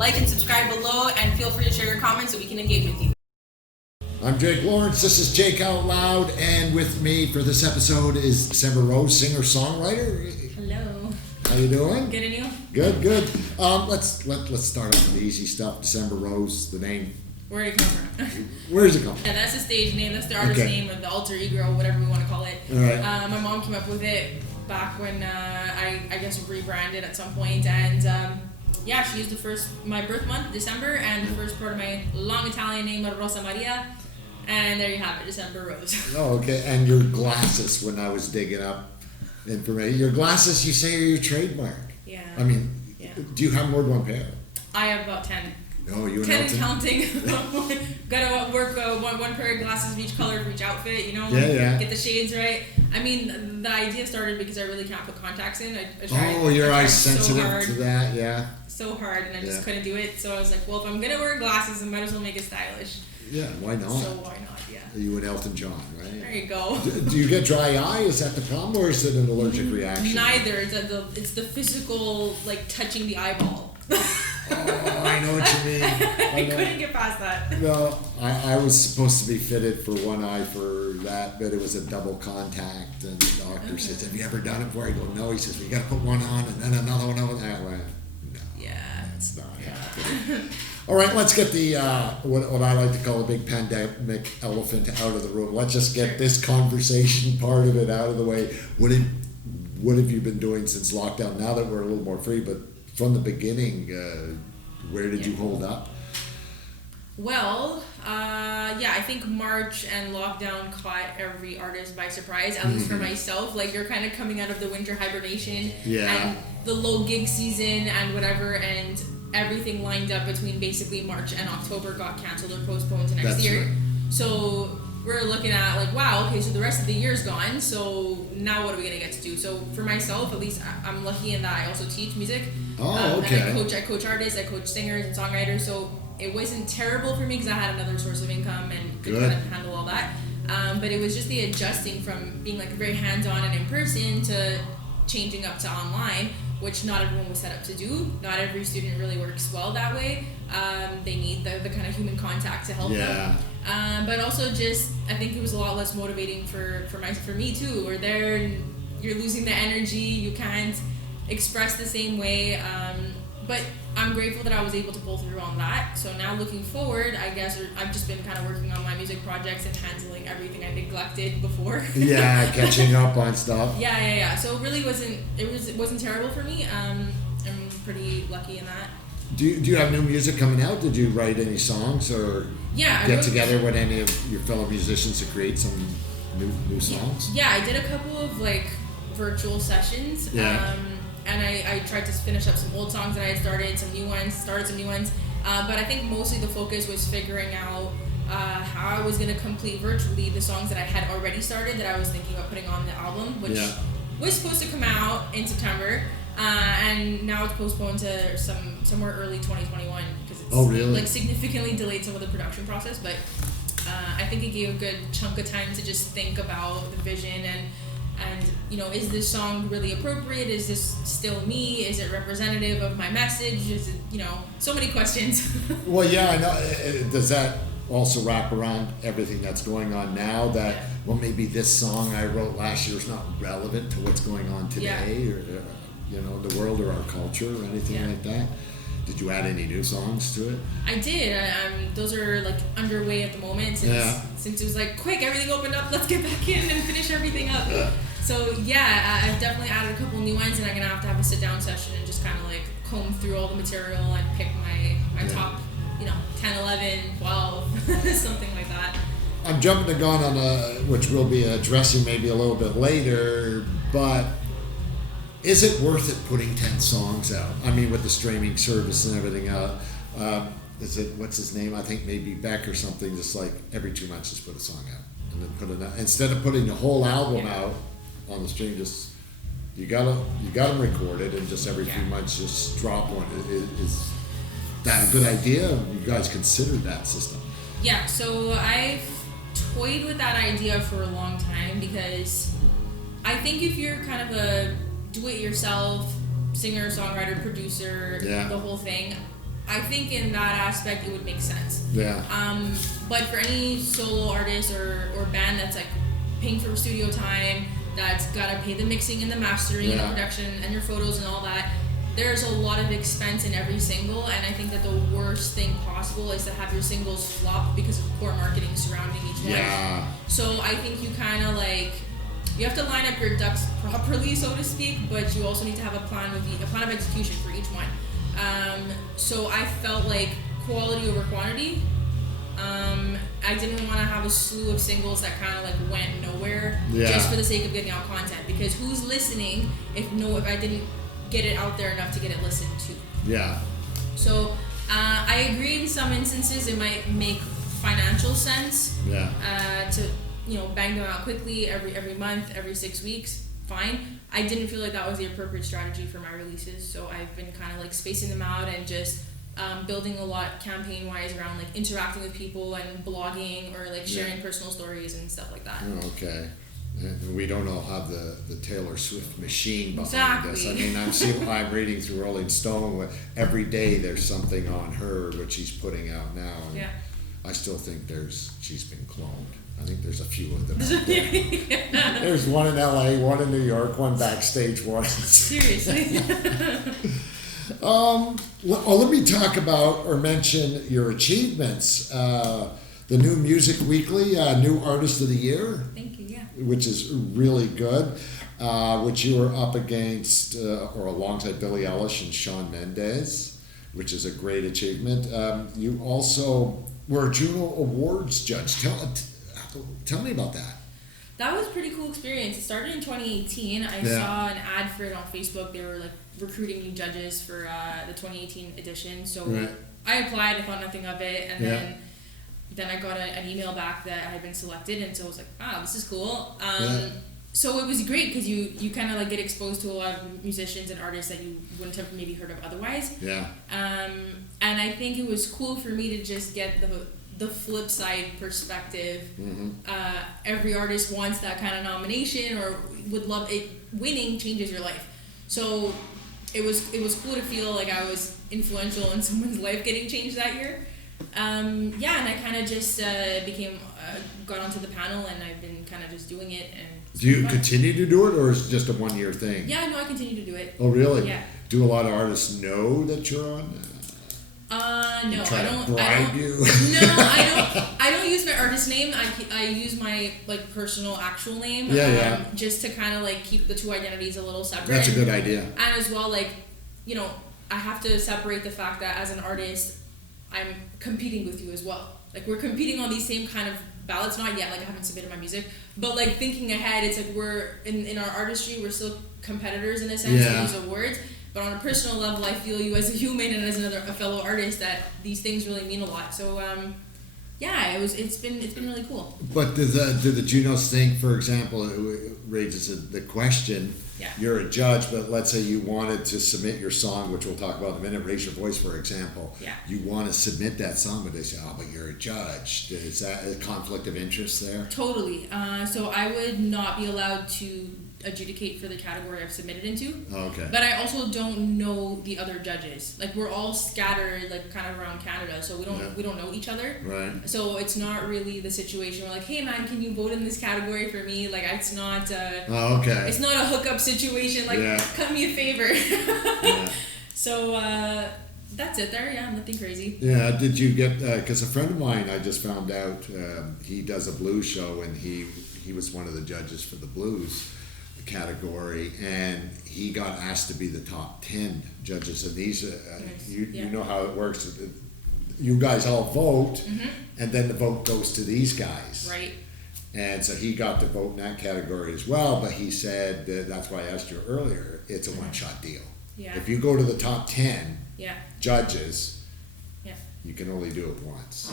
Like and subscribe below, and feel free to share your comments so we can engage with you. I'm Jake Lawrence. This is Jake Out Loud, and with me for this episode is December Rose, singer-songwriter. Hello. How you doing? Good, and you? Good. Let's start off with the easzy stuff. December Rose, the name. Where did it come from? Where does it come from? Yeah, that's the stage name. That's the artist name, or the alter ego, or whatever we want to call it. All right. My mom came up with it back when I guess rebranded at some point, and yeah, she used my birth month, December, and the first part of my long Italian name, Rosa Maria, and there you have it, December Rose. Oh, okay. And your glasses, when I was digging up information, your glasses, you say, are your trademark. Yeah. I mean, do you have more than one pair? I have about 10. Oh, you 10 and and counting. Gotta work one pair of glasses of each color for each outfit, you know? Yeah. Get the shades right. I mean, the idea started because I really can't put contacts in. I tried, your eyes so sensitive hard, to that, yeah. so hard, and I just couldn't do it. So I was like, well, if I'm gonna wear glasses, I might as well make it stylish. Yeah, why not? So why not, yeah. You and Elton John, right? There you go. Do you get dry eye? Is that the problem, or is it an allergic reaction? Neither. It's the physical, like, touching the eyeball. Oh, I know what you mean. I couldn't get past that. No, I was supposed to be fitted for one eye for that, but it was a double contact, and the doctor says, have you ever done it before? I go, no. He says, well, you got to put one on and then another one over there. I went, no. Yeah. That's not happening. All right, let's get the what I like to call a big pandemic elephant out of the room. Let's just get this conversation part of it out of the way. What have you been doing since lockdown? Now that we're a little more free, but from the beginning, where did you hold up? Well, I think March and lockdown caught every artist by surprise, at least for myself. Like, you're kind of coming out of the winter hibernation and the low gig season and whatever, and everything lined up between basically March and October got canceled or postponed to next year. Right. So we're looking at like, wow, okay, so the rest of the year's gone, so now what are we going to get to do? So for myself, at least, I'm lucky in that I also teach music. Okay. And I coach artists, I coach singers and songwriters, so it wasn't terrible for me because I had another source of income and could kind of handle all that. But it was just the adjusting from being like very hands-on and in person to changing up to online, which not everyone was set up to do. Not every student really works well that way. They need the kind of human contact to help them. But also just, I think it was a lot less motivating for me too. We're there and you're losing the energy, you can't express the same way. But I'm grateful that I was able to pull through on that. So now looking forward, I guess I've just been kind of working on my music projects and handling everything I neglected before. Yeah, catching up on stuff. Yeah. So it really wasn't terrible for me. I'm pretty lucky in that. Do you have new music coming out? Did you write any songs or get together with any of your fellow musicians to create some new songs? Yeah, I did a couple of like virtual sessions. Yeah. And I tried to finish up some old songs that I had started some new ones. But I think mostly the focus was figuring out how I was going to complete virtually the songs that I had already started that I was thinking about putting on the album, which was supposed to come out in September. And now it's postponed to somewhere early 2021 because it's like significantly delayed some of the production process. But I think it gave a good chunk of time to just think about the vision and is this song really appropriate? Is this still me? Is it representative of my message? Is it, so many questions. Well, yeah, I know. Does that also wrap around everything that's going on now that, well, maybe this song I wrote last year is not relevant to what's going on today or, the world or our culture or anything like that? Did you add any new songs to it? I did. Those are like underway at the moment since it was like, quick, everything opened up, let's get back in and finish everything up. So I've definitely added a couple new ones, and I'm gonna have to have a sit down session and just kind of like comb through all the material and pick my top, 10, 11, 12, something like that. I'm jumping the gun on which we'll be addressing maybe a little bit later, but is it worth it putting 10 songs out? I mean, with the streaming service and everything, is it, what's his name? I think maybe Beck or something, just like every 2 months just put a song out. And then put it out. Instead of putting the whole album out on the stream, just, you got them recorded and just every few months just drop one. Is that a good idea? You guys considered that system? Yeah, so I've toyed with that idea for a long time because I think if you're kind of a do-it-yourself singer, songwriter, producer, the whole thing, I think in that aspect it would make sense. Yeah. But for any solo artist or band that's like paying for studio time, that's gotta pay the mixing and the mastering and the production and your photos and all that, there's a lot of expense in every single, and I think that the worst thing possible is to have your singles flop because of poor marketing surrounding each one. Yeah. So I think you kind of like, you have to line up your ducks properly, so to speak, but you also need to have a plan of execution for each one. So I felt like quality over quantity. I didn't want to have a slew of singles that kind of like went nowhere just for the sake of getting out content, because who's listening if I didn't get it out there enough to get it listened to. Yeah. So I agree in some instances it might make financial sense. Yeah. To bang them out quickly every month, every 6 weeks, fine. I didn't feel like that was the appropriate strategy for my releases, so I've been kind of like spacing them out and just building a lot campaign wise around like interacting with people and blogging or like sharing personal stories and stuff like that. Oh, okay. And we don't all have the Taylor Swift machine behind us. I mean, I'm reading through Rolling Stone where every day there's something on her which she's putting out now, and I still think she's been cloned. I think there's a few of them out there. There's one in LA, one in New York, one backstage, one. Seriously. Let me talk about or mention your achievements. The new Music Weekly, New Artist of the Year. Thank you, which is really good, which you were up against or alongside Billie Eilish and Shawn Mendes, which is a great achievement. You also were a Juno Awards judge. Tell me about that. That was a pretty cool experience. It started in 2018. I saw an ad for it on Facebook. They were like recruiting new judges for the 2018 edition. So I applied. I thought nothing of it, and then I got an email back that I had been selected, and so I was like, wow, this is cool. So it was great because you kind of like get exposed to a lot of musicians and artists that you wouldn't have maybe heard of otherwise. Yeah. And I think it was cool for me to just get the flip side perspective. Mm-hmm. Every artist wants that kind of nomination or would love it. Winning changes your life. So it was cool to feel like I was influential in someone's life getting changed that year. And I kind of just got onto the panel, and I've been kind of just doing it. And do you continue to do it, or is it just a 1 year thing? Yeah, no, I continue to do it. Oh, really? Yeah. Do a lot of artists know that you're on? No, I don't. You? No, I don't use my artist name. I use my like personal actual name. Just to kind of like keep the two identities a little separate. That's a good idea. And as well, like, I have to separate the fact that as an artist, I'm competing with you as well. Like, we're competing on these same kind of ballots. Not yet, like I haven't submitted my music, but like thinking ahead, it's like we're in our artistry, we're still competitors in a sense for these awards. But on a personal level, I feel you as a human and as a fellow artist that these things really mean a lot. So it's been really cool. But do the Junos think, for example, it raises the question, you're a judge, but let's say you wanted to submit your song, which we'll talk about in a minute, Raise Your Voice, for example. Yeah. You want to submit that song, but they say, oh, but you're a judge. Is that a conflict of interest there? Totally. So I would not be allowed to adjudicate for the category I've submitted into. Okay. But I also don't know the other judges. Like, we're all scattered like kind of around Canada, so we don't know each other. Right. So it's not really the situation where like, hey man, can you vote in this category for me? Like, it's not it's not a hookup situation, like cut me a favor. So that's it there. Nothing crazy. Yeah, did you get because a friend of mine, I just found out, he does a blues show, and he was one of the judges for the blues category, and he got asked to be the top 10 judges, and these you know how it works. You guys all vote, and then the vote goes to these guys, right? And so he got to vote in that category as well, but he said that's why I asked you earlier, it's a one-shot deal. If you go to the top 10 judges, you can only do it once.